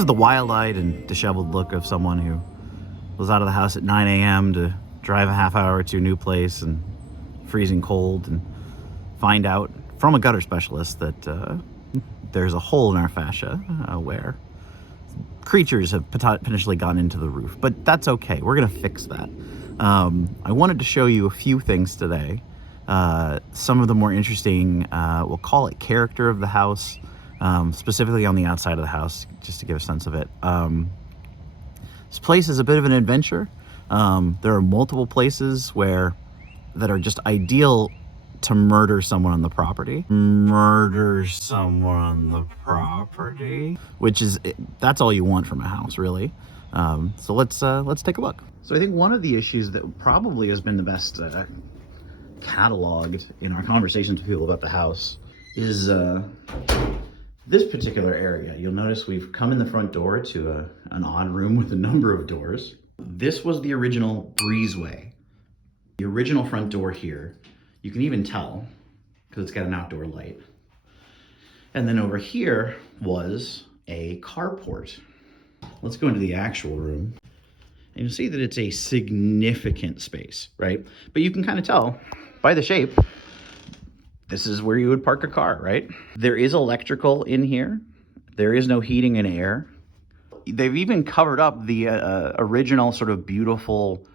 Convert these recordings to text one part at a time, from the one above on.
is the wild-eyed and disheveled look of someone who was out of the house at 9 a.m. to drive a half hour to a new place and freezing cold and find out from a gutter specialist that there's a hole in our fascia where creatures have potentially gone into the roof. But that's okay. We're going to fix that. I wanted to show you a few things today. Some of the more interesting, we'll call it character of the house, specifically on the outside of the house, just to give a sense of it. This place is a bit of an adventure. There are multiple places that are just ideal to murder someone on the property. Murder someone on the property? Which is, that's all you want from a house, really. So let's take a look. So I think one of the issues that probably has been the best cataloged in our conversations with people about the house is this particular area. You'll notice we've come in the front door to an odd room with a number of doors. This was the original breezeway. The original front door here. You can even tell because it's got an outdoor light. And then over here was a carport. Let's go into the actual room. And you'll see that it's a significant space, right? But you can kind of tell by the shape, this is where you would park a car, right? There is electrical in here. There is no heating and air. They've even covered up the original sort of beautiful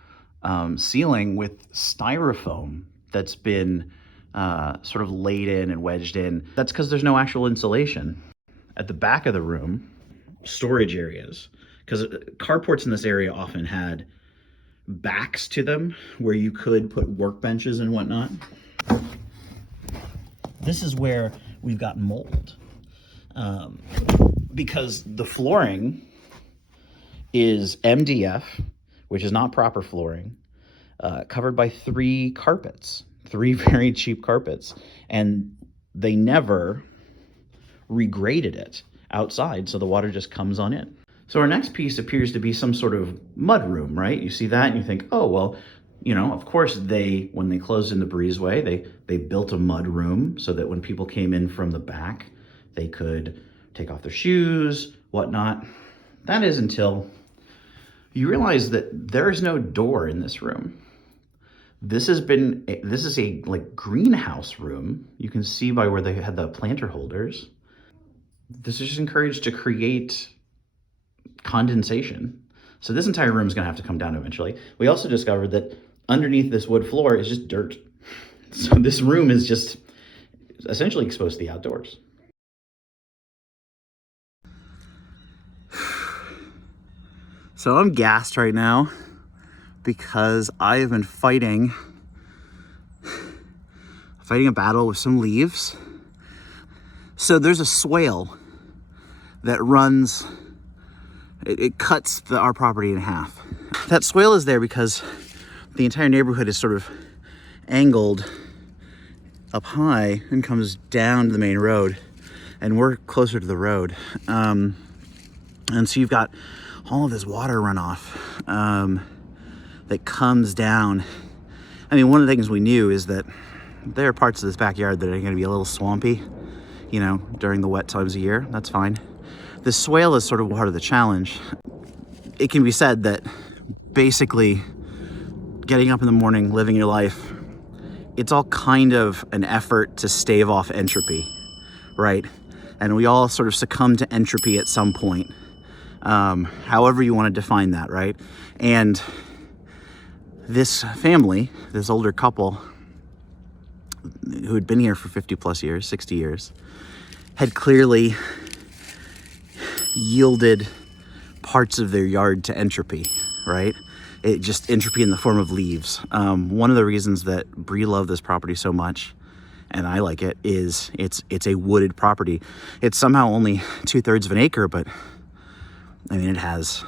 ceiling with styrofoam that's been sort of laid in and wedged in. That's because there's no actual insulation. At the back of the room, storage areas, because carports in this area often had backs to them where you could put workbenches and whatnot. This is where we've got mold because the flooring is MDF, which is not proper flooring, covered by three very cheap carpets, and they never regraded it outside, so the water just comes on in. So our next piece appears to be some sort of mud room, right? You see that and you think, oh, well, you know, of course when they closed in the breezeway, they built a mud room so that when people came in from the back, they could take off their shoes, whatnot. That is until you realize that there is no door in this room. This is a like greenhouse room. You can see by where they had the planter holders. This is just encouraged to create condensation. So this entire room is going to have to come down eventually. We also discovered that underneath this wood floor is just dirt. So this room is just essentially exposed to the outdoors. So I'm gassed right now because I have been fighting a battle with some leaves. So there's a swale that runs, it cuts our property in half. That swale is there because the entire neighborhood is sort of angled up high and comes down to the main road, and we're closer to the road. And so you've got all of this water runoff that comes down. I mean, one of the things we knew is that there are parts of this backyard that are going to be a little swampy, you know, during the wet times of year. That's fine. The swale is sort of part of the challenge. It can be said that basically getting up in the morning, living your life, it's all kind of an effort to stave off entropy, right? And we all sort of succumb to entropy at some point, however you want to define that, right? And this family, this older couple who had been here for 50 plus years, 60 years, had clearly yielded parts of their yard to entropy, right? It just entropy in the form of leaves. One of the reasons that Bree loved this property so much, and I like it, is it's a wooded property. It's somehow only 2/3 of an acre, but I mean, it has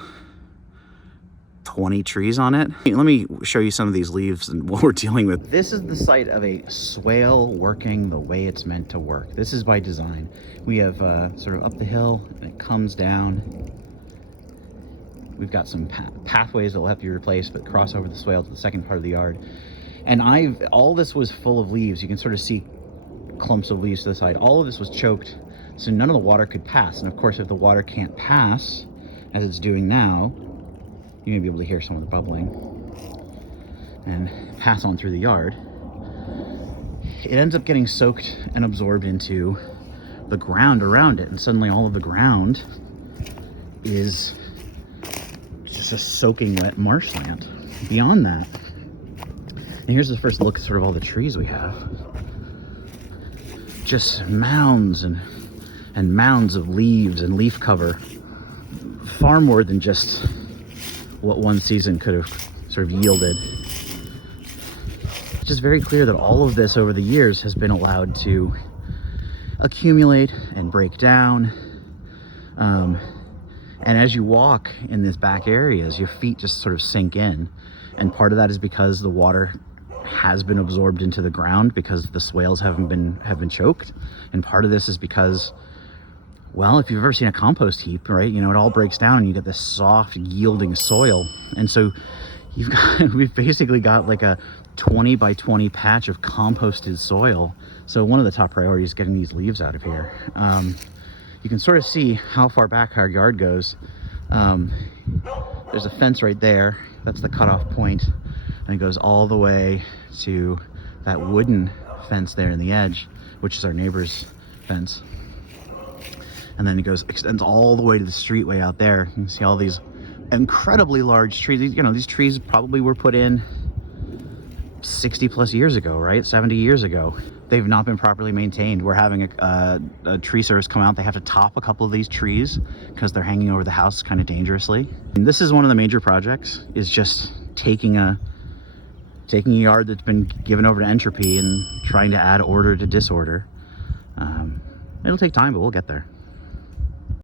20 trees on it. Let me show you some of these leaves and what we're dealing with. This is the site of a swale working the way it's meant to work. This is by design. We have sort of up the hill and it comes down. We've got some pathways that will have to be replaced, but cross over the swale to the second part of the yard. And all this was full of leaves. You can sort of see clumps of leaves to the side. All of this was choked So none of the water could pass. And of course, if the water can't pass, as it's doing now, you may be able to hear some of the bubbling, and pass on through the yard, it ends up getting soaked and absorbed into the ground around it. And suddenly all of the ground is just a soaking wet marshland. Beyond that, and here's the first look at sort of all the trees we have. Just mounds and mounds of leaves and leaf cover. Far more than just what one season could have sort of yielded. It's just very clear that all of this over the years has been allowed to accumulate and break down. And as you walk in these back areas, your feet just sort of sink in. And part of that is because the water has been absorbed into the ground because the swales have been choked. And part of this is because, well, if you've ever seen a compost heap, right, you know, it all breaks down and you get this soft, yielding soil. And so we've basically got like a 20 by 20 patch of composted soil. So one of the top priorities is getting these leaves out of here. You can sort of see how far back our yard goes. There's a fence right there. That's the cutoff point. And it goes all the way to that wooden fence there in the edge, which is our neighbor's fence. And then it extends all the way to the street way out there. You can see all these incredibly large trees. These trees probably were put in 60 plus years ago, right? 70 years ago. They've not been properly maintained. We're having a tree service come out. They have to top a couple of these trees because they're hanging over the house kind of dangerously. And this is one of the major projects, is just taking a yard that's been given over to Entropy and trying to add order to disorder. It'll take time, but we'll get there.